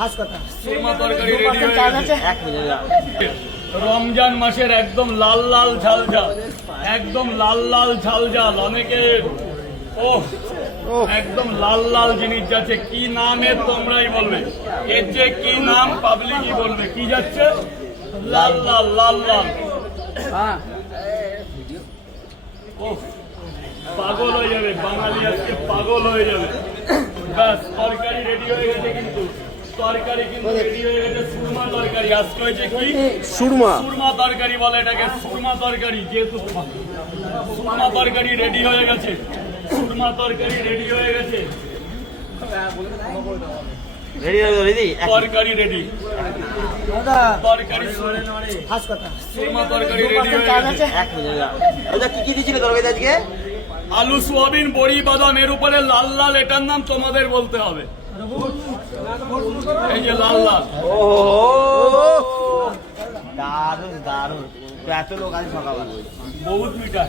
সুরমা তরকারি রেডি হয়ে গেছে। রমজান মাসের একদম লাল লাল ঝাল ঝাল, একদম লাল লাল ঝাল ঝাল। অনেকে একদম লাল লাল জিনিস যাচ্ছে। কি নাম এর তোমরাই বলবে, এর যে কি নাম পাবলিকই বলবে। কি যাচ্ছে? লাল লাল লাল লাল। পাগল হয়ে যাবে বাঙালি, আজকে পাগল হয়ে যাবে। ব্যাস, তরকারি রেডি হয়ে গেছে। কিন্তু তরকারি কিন্তু রেডি হয়ে গেছে। সুরমা তরকারি আজকে হয়েছে কি? সুরমা তরকারি বলে এটাকে, সুরমা তরকারি। যেহেতু সুরমা তরকারি রেডি হয়ে গেছে, সুরমা তরকারি রেডি হয়ে গেছে। তরকারি রেডি, তরকারি সুরমা তরকারি রেডি হয়ে গেছে। কি কি দিয়েছিল তরকারি আজকে? আলু, সোয়াবিন, বড়ি, বাদাম, এর উপরে লাল লাল, এটার নাম তোমাদের বলতে হবে। এই যে লাল লাল। দারুন দারুন, এত লোক আছে সকালবেলা। বহুত মিঠা।